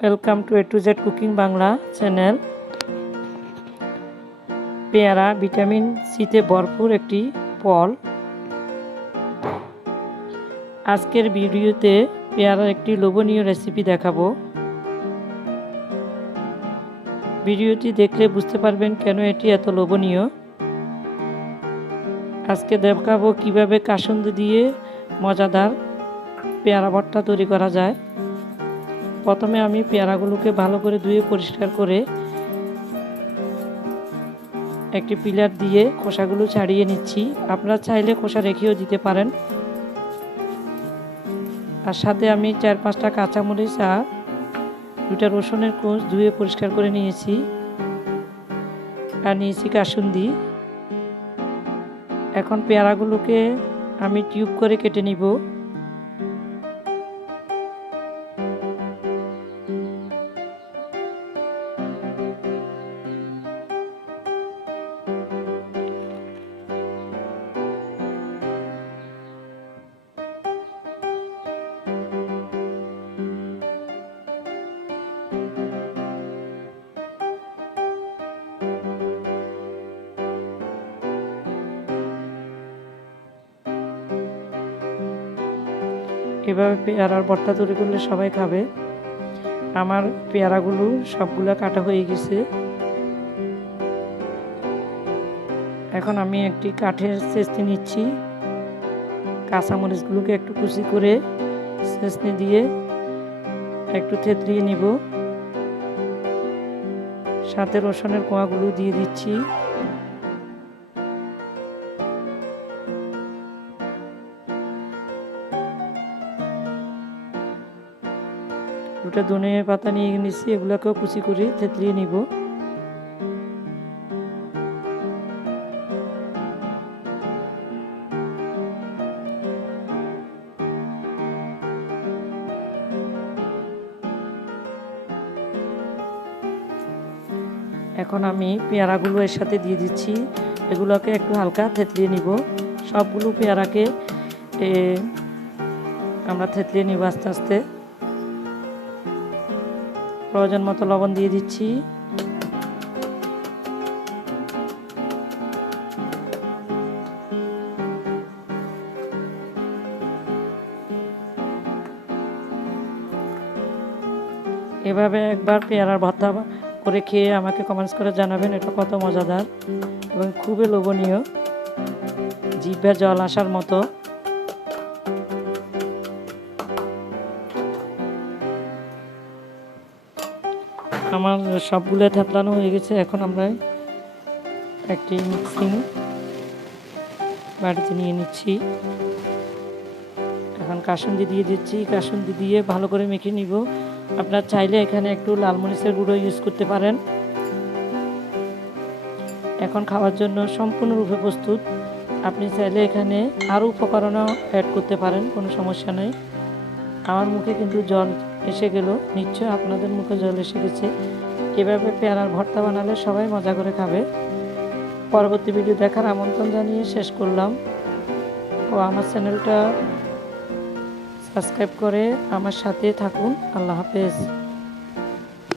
Welcome to A to Z cooking Bangla channel. পেয়ারা vitamin সিতে ভরপুর একটি ফল। আজকের ভিডিওতে পেয়ারার একটি লোভনীয় রেসিপি দেখাবো। ভিডিওটি দেখলে বুঝতে পারবেন কেন এটি এত লোভনীয়। আজকে দেখাবো কিভাবে কাসুন্দি দিয়ে মজাদার পেয়ারা ভর্তা তৈরি করা যায়। প্রথমে আমি পেয়ারাগুলোকে ভালো করে ধুয়ে পরিষ্কার করে একটি পিলার দিয়ে খোসাগুলো ছাড়িয়ে নিচ্ছি। আপনারা চাইলে খোসা রেখেও দিতে পারেন। আর সাথে আমি 4-5টা কাঁচামরিচ আর 2টা রসুনের কোষ ধুয়ে পরিষ্কার করে নিয়েছি। আর নিয়েছি কাসুন্দি। এখন পেয়ারাগুলোকে আমি টিউব করে কেটে নিব। এভাবে পেয়ারার ভর্তা তৈরি করলে সবাই খাবে। আমার পেয়ারাগুলো সবগুলো কাটা হয়ে গেছে। এখন আমি একটি কাঠের ছেঁচনি নিচ্ছি। কাঁচামরিচগুলোকে একটু কুচি করে ছেঁচনি দিয়ে একটু থেতলিয়ে নিব। সাথে রসুনের কোয়াগুলো দিয়ে দিচ্ছি। দুটো ধনিয়া পাতা নিয়ে নিচ্ছি, এগুলোকেও কুচি করে থেতলিয়ে নিব। এখন আমি পেয়ারাগুলো এর সাথে দিয়ে দিচ্ছি। এগুলোকে একটু হালকা থেতলিয়ে নিব। সবগুলো পেয়ারাকে আমরা থেতলিয়ে নিব আস্তে আস্তে। প্রয়োজন মতো লবণ দিয়ে দিচ্ছি। এভাবে একবার পেয়ারার ভর্তা করে খেয়ে আমাকে কমেন্টস করে জানাবেন এটা কত মজাদার এবং খুবই লোভনীয়, জিভে জল আসার মতো। আমার সবগুলো থেতলানো হয়ে গেছে। এখন আমরা একটি মিক্সিং বাড়িতে নিয়ে নিচ্ছি। এখন কাসুন্দি দিয়ে দিচ্ছি। কাসুন্দি দিয়ে ভালো করে মেখে নিব। আপনারা চাইলে এখানে একটু লাল মরিচের গুঁড়ো ইউজ করতে পারেন। এখন খাওয়ার জন্য সম্পূর্ণরূপে প্রস্তুত। আপনি চাইলে এখানে আরও উপকরণও অ্যাড করতে পারেন, কোনো সমস্যা নেই। আমার মুখে কিন্তু জল এসে গেল, নিশ্চয় আপনাদের মুখে জল এসে গেছে। এভাবে পেয়ারার ভর্তা বানালে সবাই মজা করে খাবে। পরবর্তী ভিডিও দেখার আমন্ত্রণ জানিয়ে শেষ করলাম। ও আমার চ্যানেলটা সাবস্ক্রাইব করে আমার সাথে থাকুন। আল্লাহ হাফেজ।